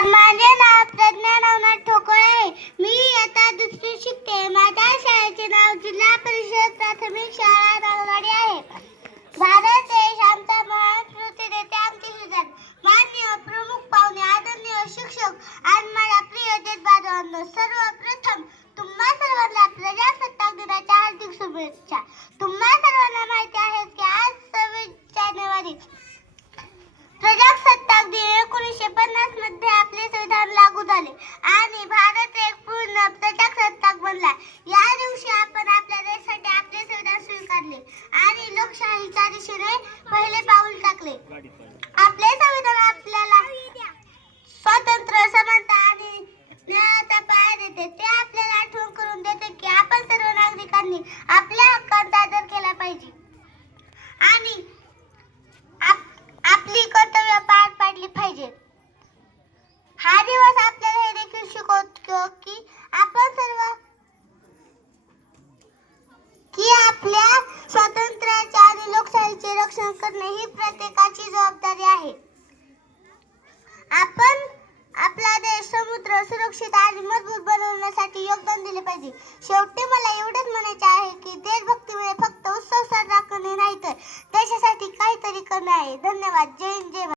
माझे नाव प्रज्ञा नवनाथ ठोकळ आहे. मी इयत्ता दुसरी शिकते. माझ्या शाळेचे नाव जिल्हा परिषद प्राथमिक शाळा नळवाडी आहे. भारत देश आमचा महान स्फूर्तिदेते आमचे सुजाण माननीय प्रमुख पाहुणे, आदरणीय शिक्षक आणि माझ्या प्रिय देशबांधवांनो, सर्वप्रथम तुम्हा सर्वांना प्रजासत्ताक दिनाच्या हार्दिक शुभेच्छा. तुम्हा सर्वांना माहिती आहे की आज 26 जानेवारी प्रजासत्ताक दिन 1950 मध्ये आपले संविधान लागू झाले आणि भारत एक पूर्ण प्रजासत्ताक बनला. या दिवशी आपण आपल्या देशासाठी आपले संविधान स्वीकारले आणि लोकशाहीच्या दिशेने पहिले पाऊल टाकले. आपले संविधान आपल्याला स्वातंत्र्य, समानता आणि न्यायाचा पाया देते. ते आपल्याला आठवण करून देते की आपण सर्व नागरिकांनी आपल्या हक्कांचा आदर केला पाहिजे आणि आपली कर्तव्य पार पाडली पाहिजेत. हा दिवस आपल्याला हे देखील शिकवतो की आपल्या स्वातंत्र्याचे आणि लोकशाहीचे रक्षण करणे ही प्रत्येकाची जबाबदारी आहे. आपण आपला देश समुद्र सुरक्षित आणि मजबूत बनवण्यासाठी योगदान दिले पाहिजे. शेवटी मला एवढेच म्हणायचे आहे की देशभक्तीमुळे फक्त उत्सव साजरा करणे नाही तर देशासाठी काहीतरी करणे आहे. धन्यवाद. जय हिंद, जय भारत.